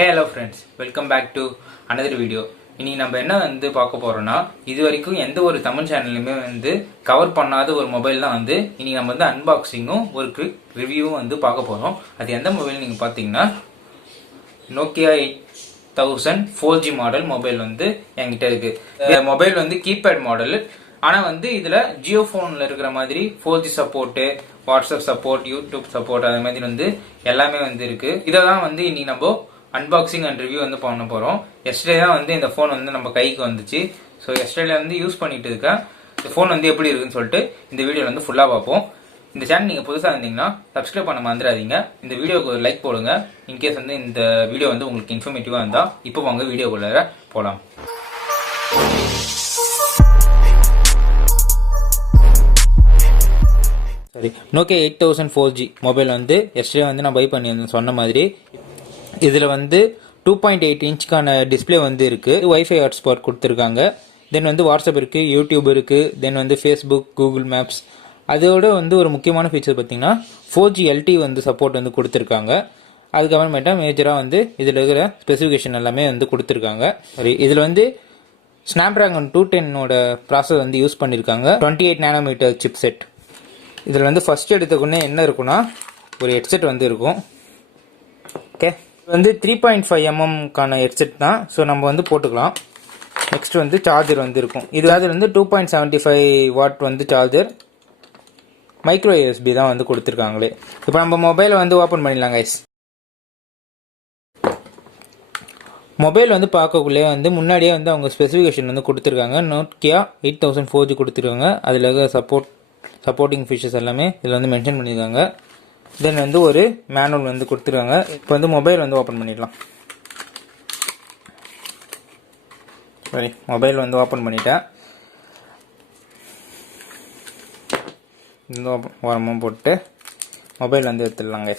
Hey hello friends, welcome back to another video. இன்னைக்கு நம்ம என்ன பார்க்க போறோம்னா இது வரைக்கும் எந்த ஒரு தமிழ் சேனல்லையுமே கவர் பண்ணாத ஒரு மொபைல் தான் இன்னைக்கு நம்ம அன்பாக்சிங்கும் ஒரு குவிக் ரிவ்யூவும் பார்க்க போறோம். அது எந்த மொபைல் நீங்க பாத்தீங்கன்னா Nokia 8000 4G மாடல் மொபைல் என்கிட்ட இருக்கு. Mobile keypad model. ஆனா இதுல ஜியோ போன்ல இருக்கிற மாதிரி 4G support, WhatsApp support, YouTube support அதே மாதிரி எல்லாமே இருக்கு. இததான் இன்னைக்கு நம்ம அன்பாக்சிங் அண்ட் ரிவ்யூ பண்ண போறோம். எஸ்டர்டே தான் இந்த போன் நம்ம கைக்கு வந்துச்சு. ஸோ எஸ்டர்டே யூஸ் பண்ணிட்டு இருக்கேன். இந்த போன் எப்படி இருக்குன்னு சொல்லிட்டு இந்த வீடியோல ஃபுல்லா பார்ப்போம். இந்த சேனல் நீங்க புதுசா இருந்தீங்கன்னா சப்ஸ்கிரைப் பண்ண மறந்துடாதீங்க. இந்த வீடியோக்கு ஒரு லைக் போடுங்க. இன்கேஸ் இந்த வீடியோ உங்களுக்கு இன்ஃபர்மேட்டிவா இருந்தா இப்போ வாங்க வீடியோக்குள்ள போலாம். சரி, Nokia 8000 4G மொபைல் எஸ்டர்டே நான் பை பண்ணியிருந்தேன் சொன்ன மாதிரி. இதுல 2.8 இன்ச்சுக்கான டிஸ்பிளே இருக்கு. வைஃபை ஹாட்ஸ்பாட் கொடுத்துருக்காங்க. தென் வாட்ஸ்அப் இருக்கு, யூடியூப் இருக்கு, தென் ஃபேஸ்புக், கூகுள் மேப்ஸ். அதோட ஒரு முக்கியமான ஃபீச்சர் பார்த்தீங்கன்னா 4G LTE சப்போர்ட் கொடுத்துருக்காங்க. அதுக்கப்புறமேட்டா மேஜரா இதுல இருக்கிற ஸ்பெசிஃபிகேஷன் எல்லாமே கொடுத்துருக்காங்க. சரி, இதுல ஸ்னாப்டிராகன் 210ஓட ப்ராசஸ் யூஸ் பண்ணிருக்காங்க. 28 நானோமீட்டர் சிப் செட். இதுல ஃபர்ஸ்ட் எடுத்துக்கொன்னே என்ன இருக்குன்னா ஒரு ஹெட்செட் இருக்கும். ஓகே, 3.5 mm கான ஹெட்செட் தான். ஸோ நம்ம போட்டுக்கலாம். நெக்ஸ்ட் சார்ஜர் இருக்கும். இது 2.75 வாட் சார்ஜர். மைக்ரோ USB தான் கொடுத்துருக்காங்களே. இப்போ நம்ம மொபைலை ஓப்பன் பண்ணிடலாம் கைஸ். மொபைல் பார்க்கக்குள்ளே முன்னாடியே அவங்க ஸ்பெசிஃபிகேஷன் கொடுத்துருக்காங்க. Nokia 8000 4G கொடுத்துருக்காங்க. அதில் சப்போர்ட்டிங் ஃபீச்சர்ஸ் எல்லாமே இதில் மென்ஷன் பண்ணியிருக்காங்க. தென் ஒரு மேனுவல் கொடுத்துருக்காங்க. இப்போ மொபைல் ஓப்பன் பண்ணிடலாம். சரி, மொபைல் ஓப்பன் பண்ணிட்டேன். இந்த ஓரமாக போட்டு மொபைல் எடுத்துடலாங்க.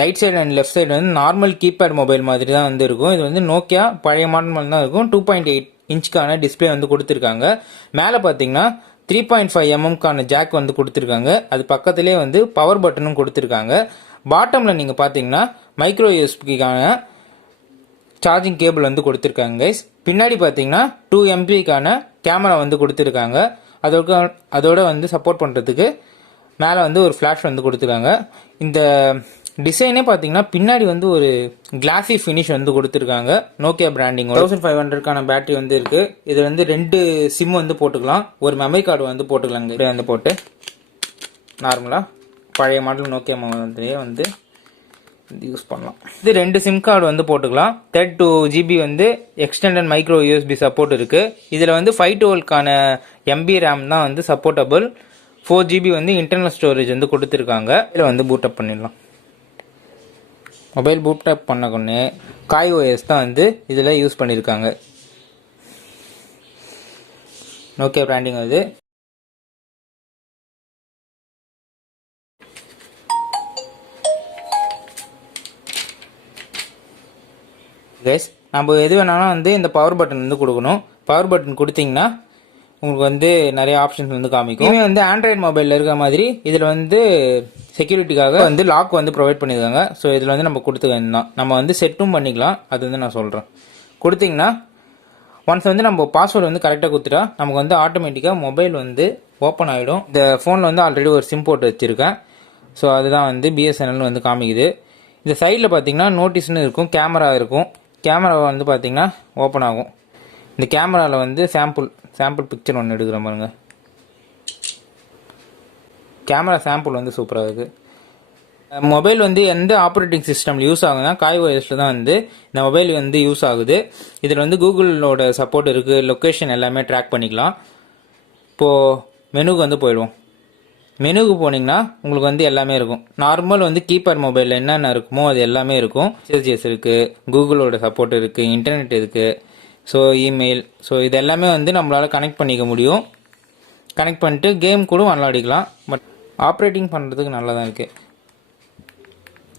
Right side and left side normal keypad mobile மாதிரி தான் இருக்கும். இது நோக்கியா பழைய மாடல் தான் இருக்கும். 2.8 இன்ச்சுக்கான டிஸ்பிளே கொடுத்துருக்காங்க. மேலே பார்த்தீங்கன்னா 3.5 mm கான ஜாக் கொடுத்துருக்காங்க. அது பக்கத்திலே பவர் பட்டனும் கொடுத்துருக்காங்க. பாட்டம்ல நீங்க பாத்தீங்கன்னா மைக்ரோ யூஎஸ்பிக்கான சார்ஜிங் கேபிள் கொடுத்துருக்காங்க கைஸ். பின்னாடி பாத்தீங்கன்னா 2 MP கான கேமரா கொடுத்துருக்காங்க. அதோட சப்போர்ட் பண்றதுக்கு மேல ஒரு ஃபிளாஷ் கொடுத்துருக்காங்க. இந்த டிசைனே பாத்தீங்கன்னா பின்னாடி ஒரு கிளாசி ஃபினிஷ் கொடுத்துருக்காங்க. Nokia branding. 1500 கான பேட்டரி இருக்கு. இது 2 சிம் போட்டுக்கலாம். ஒரு மெமரி கார்டு போட்டுக்கலாங்க. போட்டு நார்மலா பழைய மாடல் நோக்கியா மொபைல்லே யூஸ் பண்ணலாம். இது 2 சிம் கார்டு போட்டுக்கலாம். 32 GB extended micro USB support இருக்கு. இதுல 512 கான MB RAM தான் சப்போர்ட்டபிள். 4 GB இன்டர்னல் ஸ்டோரேஜ் கொடுத்துருக்காங்க. இதில் பூட் அப் பண்ணிடலாம். மொபைல் பூட் அப் பண்ண கொன்னே காய் OS தான் இதில் யூஸ் பண்ணியிருக்காங்க. நோக்கியா பிராண்டிங் அது. கைஸ், நம்ம எது வேணாலும் இந்த பவர் பட்டன் கொடுக்கணும். பவர் பட்டன் கொடுத்தீங்கன்னா உங்களுக்கு நிறைய ஆப்ஷன்ஸ் காமிக்கும். ஆண்ட்ராய்டு மொபைலில் இருக்கிற மாதிரி இதில் செக்யூரிட்டிக்காக லாக் ப்ரொவைட் பண்ணியிருக்காங்க. ஸோ இதில் நம்ம கொடுத்துக்கலாம். நம்ம செட்டும் பண்ணிக்கலாம். அது நான் சொல்கிறேன். கொடுத்தீங்கன்னா ஒன்ஸ் நம்ம பாஸ்வேர்டு கரெக்டாக கொடுத்துட்டா நமக்கு ஆட்டோமேட்டிக்காக மொபைல் ஓப்பன் ஆகிடும். இந்த ஃபோனில் ஆல்ரெடி ஒரு சிம் போட்டு வச்சுருக்கேன். ஸோ அதுதான் BSNL காமிக்குது. இந்த சைடில் பார்த்தீங்கன்னா நோட்டீஸ்னு இருக்கும், கேமரா இருக்கும். கேமரா பார்த்தீங்கன்னா ஓப்பன் ஆகும். இந்த கேமராவில் சாம்பிள் பிக்சர் ஒன்று எடுக்கிற பாருங்க. கேமரா சாம்பிள் சூப்பராக இருக்குது. மொபைல் எந்த ஆப்ரேட்டிங் சிஸ்டம் யூஸ் ஆகுதுன்னா காய் OSல தான் இந்த மொபைல் யூஸ் ஆகுது. இதில் கூகுளோட சப்போர்ட் இருக்குது. லொக்கேஷன் எல்லாமே ட்ராக் பண்ணிக்கலாம். இப்போது மெனுக்கு போயிடுவோம். மெனுக்கு போனீங்கன்னா உங்களுக்கு எல்லாமே இருக்கும். நார்மல் கீபேட் மொபைலில் என்னென்ன இருக்குமோ அது எல்லாமே இருக்கும். மெசேஜஸ் இருக்குது, கூகுளோட சப்போர்ட் இருக்குது, இன்டர்நெட் இருக்குது, ஸோ இமெயில். ஸோ இது எல்லாமே நம்மளால் கனெக்ட் பண்ணிக்க முடியும். கனெக்ட் பண்ணிட்டு கேம் கூட விளாடிக்கலாம். பட் ஆப்ரேட்டிங் பண்ணுறதுக்கு நல்லா தான் இருக்குது.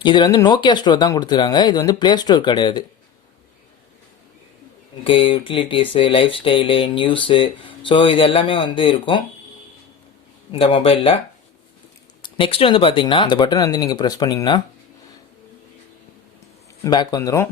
இதில் நோக்கியா ஸ்டோர் தான் கொடுத்துருக்காங்க. இது ப்ளே ஸ்டோர் கிடையாது. Okay, utilities, lifestyle, news, so இது எல்லாமே இருக்கும் இந்த மொபைலில். நெக்ஸ்ட் பார்த்தீங்கன்னா இந்த பட்டன் நீங்கள் ப்ரெஸ் பண்ணிங்கன்னா பேக் வந்துடும்.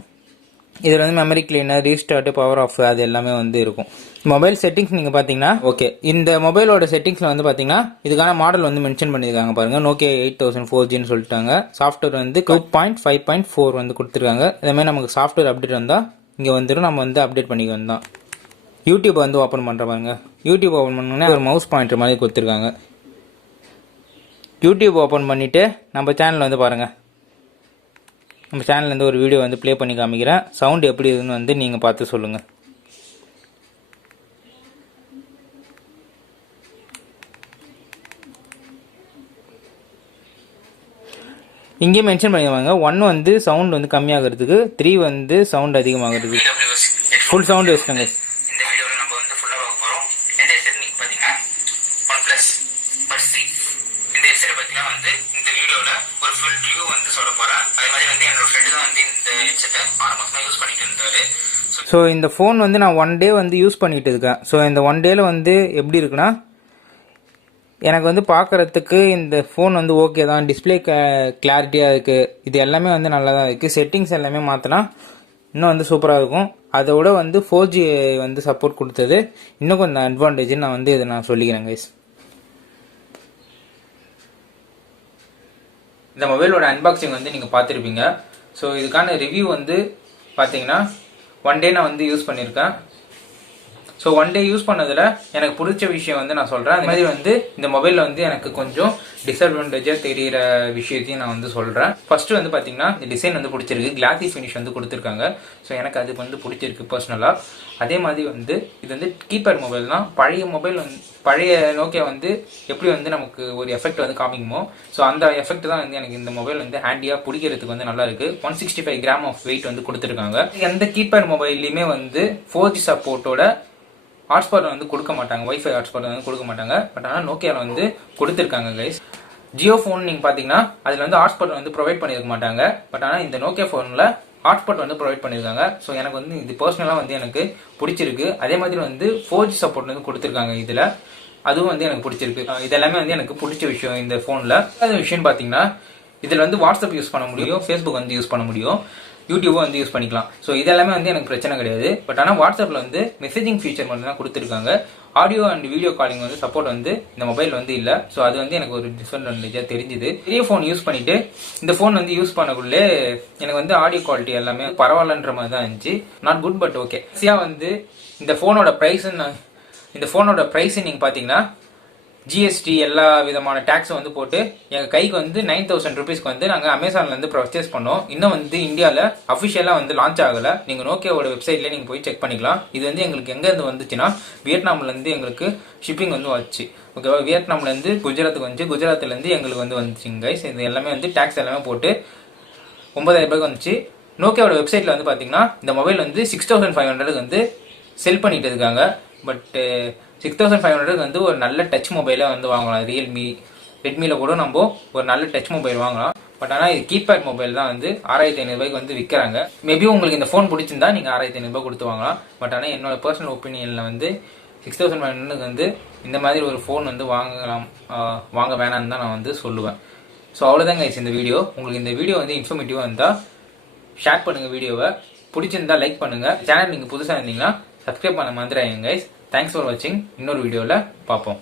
இதில் வந்து memory cleaner, restart, power off அது எல்லாமே வந்து இருக்கும். மொபைல் செட்டிங்ஸ் நீங்கள் பார்த்தீங்கன்னா ஓகே, இந்த மொபைலோட செட்டிங்ஸில் வந்து பார்த்தீங்கன்னா இதுக்கான மாடல் வந்து மென்ஷன் பண்ணியிருக்காங்க பாருங்கள். Nokia 8000 4Gன்னு சொல்லிட்டாங்க. சாஃப்ட்வேர் வந்து 2.5.4 வந்து கொடுத்துருக்காங்க. இதேமாதிரி நமக்கு சாஃப்ட்வேர் அப்டேட் வந்தால் இங்கே வந்துடும், நம்ம வந்து அப்டேட் பண்ணிக்க தான். யூடியூப் வந்து ஓப்பன் பண்ணுற பாருங்க. யூடியூப் ஓப்பன் பண்ணோன்னே ஒரு மவுஸ் பாயிண்டர் மாதிரி கொடுத்துருக்காங்க. யூடியூப் ஓப்பன் பண்ணிவிட்டு நம்ம சேனல் வந்து பாருங்கள். நம்ம சேனல்லேருந்து ஒரு வீடியோ வந்து ப்ளே பண்ணி காமிக்கிறேன். சவுண்ட் எப்படி இருக்குன்னு வந்து நீங்கள் பார்த்து சொல்லுங்கள். இங்கே மென்ஷன் பண்ணிடுவாங்க. 1 வந்து சவுண்ட் வந்து கம்மியாகிறதுக்கு, 3 வந்து சவுண்ட் அதிகமாகிறதுக்கு. ஃபுல் சவுண்ட் வச்சுக்கோங்க. இந்த வீடியோவில் நம்ம வந்து ஃபுல்லாக பார்க்க போகிறோம். எந்த ஹெட்செட் நீங்கள் பார்த்தீங்கன்னா OnePlus Buds 3. இந்த ஹெட்செட்டை பார்த்தீங்கன்னா வந்து இந்த வீடியோவில் ஒரு ஃபுல் ரிவ்யூ வந்து சொல்ல போகிறேன். அதே மாதிரி வந்து என்னோட ஃப்ரெண்டு தான் வந்து இந்த ஹெட்செட்டை 6 மாதமாக யூஸ் பண்ணிட்டு இருந்தாரு. ஸோ இந்த ஃபோன் வந்து நான் 1 டே வந்து யூஸ் பண்ணிட்டு இருக்கேன். ஸோ இந்த 1 டேல வந்து எப்படி இருக்குன்னா, எனக்கு வந்து பார்க்குறதுக்கு இந்த ஃபோன் வந்து ஓகே தான். டிஸ்பிளே கிளாரிட்டியாக இருக்குது. இது எல்லாமே வந்து நல்லா தான் இருக்குது. செட்டிங்ஸ் எல்லாமே மாற்றினா இன்னும் வந்து சூப்பராக இருக்கும். அதோட வந்து 4G வந்து சப்போர்ட் கொடுத்தது இன்னும் கொஞ்சம் அட்வான்டேஜ்னு நான் வந்து இதை நான் சொல்லிக்கிறேன் கைஸ். இந்த மொபைலோட அன்பாக்சிங் வந்து நீங்கள் பார்த்துருப்பீங்க. ஸோ இதுக்கான ரிவ்யூ வந்து பார்த்தீங்கன்னா 1 டே நான் வந்து யூஸ் பண்ணியிருக்கேன். ஸோ 1 டே யூஸ் பண்ணதில் எனக்கு பிடிச்ச விஷயம் வந்து நான் சொல்கிறேன். அது மாதிரி வந்து இந்த மொபைலில் வந்து எனக்கு கொஞ்சம் டிஸ்அட்வான்டேஜாக தெரிகிற விஷயத்தையும் நான் வந்து சொல்கிறேன். ஃபர்ஸ்ட் வந்து பார்த்தீங்கன்னா இந்த டிசைன் வந்து பிடிச்சிருக்கு. கிளாசி ஃபினிஷ் வந்து கொடுத்துருக்காங்க. ஸோ எனக்கு அது வந்து பிடிச்சிருக்கு பர்சனலாக. அதே மாதிரி வந்து இது வந்து கீபேட் மொபைல் தான். பழைய மொபைல் வந்து பழைய நோக்கியா வந்து எப்படி வந்து நமக்கு ஒரு எஃபெக்ட் வந்து காமிக்குமோ, ஸோ அந்த எஃபெக்ட் தான் வந்து எனக்கு இந்த மொபைல் வந்து ஹேண்டியாக பிடிக்கிறதுக்கு வந்து நல்லா இருக்கு. 165 கிராம் ஆஃப் வெயிட் வந்து கொடுத்துருக்காங்க. எந்த கீபேட் மொபைல்லையுமே வந்து 4G சப்போர்ட்டோட ஹாட்ஸ்பாட் வந்து கொடுக்க மாட்டாங்க. வைஃபை ஹாட்ஸ்பாட் வந்து கொடுக்க மாட்டாங்க. பட் ஆனால் நோக்கியாவில் வந்து கொடுத்துருக்காங்க கைஸ். ஜியோ ஃபோன் நீங்கள் பார்த்தீங்கன்னா அதில் வந்து ஹாட்ஸ்பாட் வந்து ப்ரொவைட் பண்ணியிருக்க மாட்டாங்க. பட் ஆனால் இந்த நோக்கியா ஃபோனில் ஹாட்ஸ்பாட் வந்து ப்ரொவைட் பண்ணியிருக்காங்க. ஸோ எனக்கு வந்து இது பர்சனலாக வந்து எனக்கு பிடிச்சிருக்கு. அதே மாதிரி வந்து 4G சப்போர்ட் வந்து கொடுத்துருக்காங்க இதில். அதுவும் வந்து எனக்கு பிடிச்சிருக்கு. இதெல்லாமே வந்து எனக்கு பிடிச்ச விஷயம் இந்த ஃபோனில். அந்த விஷயம் பார்த்தீங்கன்னா இதில் வந்து வாட்ஸ்அப் யூஸ் பண்ண முடியும், ஃபேஸ்புக் வந்து யூஸ் பண்ண முடியும், யூடியூபும் வந்து யூஸ் பண்ணிக்கலாம். ஸோ இதெல்லாமே வந்து எனக்கு பிரச்சனை கிடையாது. பட் ஆனால் வாட்ஸ்அப்பில் வந்து மெசேஜிங் ஃபீச்சர் மட்டும் தான் கொடுத்துருக்காங்க. ஆடியோ அண்ட் வீடியோ காலிங் வந்து சப்போர்ட் வந்து இந்த மொபைல் வந்து இல்லை. ஸோ அது வந்து எனக்கு ஒரு டிஸ்அட்வான்டேஜாக தெரிஞ்சுது. பெரிய ஃபோன் யூஸ் பண்ணிட்டு இந்த ஃபோன் வந்து யூஸ் பண்ணக்குள்ளே எனக்கு வந்து ஆடியோ குவாலிட்டி எல்லாமே பரவாயில்லன்ற மாதிரி தான் இருந்துச்சு. Not good but okay. வந்து இந்த ஃபோனோட ப்ரைஸ் நீங்கள் பார்த்தீங்கன்னா ஜிஎஸ்டி எல்லா விதமான டேக்ஸும் வந்து போட்டு எங்கள் கைக்கு வந்து 9000 ருபீஸ்க்கு வந்து நாங்கள் அமேசான்லேருந்து பர்ச்சேஸ் பண்ணோம். இன்னும் வந்து இந்தியாவில் அஃபிஷியலாக வந்து லான்ச் ஆகலை. நீங்கள் நோக்கியாவோட வெப்சைட்லேயே நீங்கள் போய் செக் பண்ணிக்கலாம். இது வந்து எங்களுக்கு எங்கேருந்து வந்துச்சுன்னா வியட்நாம்லேருந்து எங்களுக்கு ஷிப்பிங் வந்து வந்துச்சு. ஓகேவா? வியட்நாம்லேருந்து குஜராத்துக்கு வந்துச்சு, குஜராத்லேருந்து எங்களுக்கு வந்து வந்துச்சுங்க கைஸ். இது எல்லாமே வந்து டேக்ஸ் எல்லாமே போட்டு 9000 ரூபாய்க்கு வந்துச்சு. நோக்கியாவோட வெப்சைட்டில் வந்து பார்த்தீங்கன்னா இந்த மொபைல் வந்து 6500 வந்து செல் பண்ணிட்டு இருக்காங்க. பட் 6500 வந்து ஒரு நல்ல டச் மொபைலாக வந்து வாங்கலாம். ரெட்மியில் கூட நம்ம ஒரு நல்ல டச் மொபைல் வாங்கலாம். பட் ஆனால் இது கீபேட் மொபைல் தான் வந்து 6500 ரூபாய்க்கு வந்து விற்கிறாங்க. மேபி உங்களுக்கு இந்த ஃபோன் பிடிச்சிருந்தா நீங்கள் 6500 ரூபாய் கொடுத்து வாங்கலாம். பட் ஆனால் என்னோட பர்சனல் ஒப்பீனியனில் வந்து 6500 வந்து இந்த மாதிரி ஒரு ஃபோன் வந்து வாங்க வேணான்னு தான் நான் வந்து சொல்லுவேன். ஸோ அவ்வளோதாங்க கைஸ் இந்த வீடியோ. உங்களுக்கு இந்த வீடியோ வந்து இன்ஃபர்மேட்டிவாக இருந்தால் ஷேர் பண்ணுங்கள். வீடியோவை பிடிச்சிருந்தா லைக் பண்ணுங்கள். சேனல் நீங்கள் புதுசாக இருந்தீங்கன்னா சப்ஸ்கிரைப் பண்ண மறந்துடாதீங்க கைஸ். தேங்க்ஸ் ஃபார் வாட்சிங். இன்னொரு வீடியோவில் பார்ப்போம்.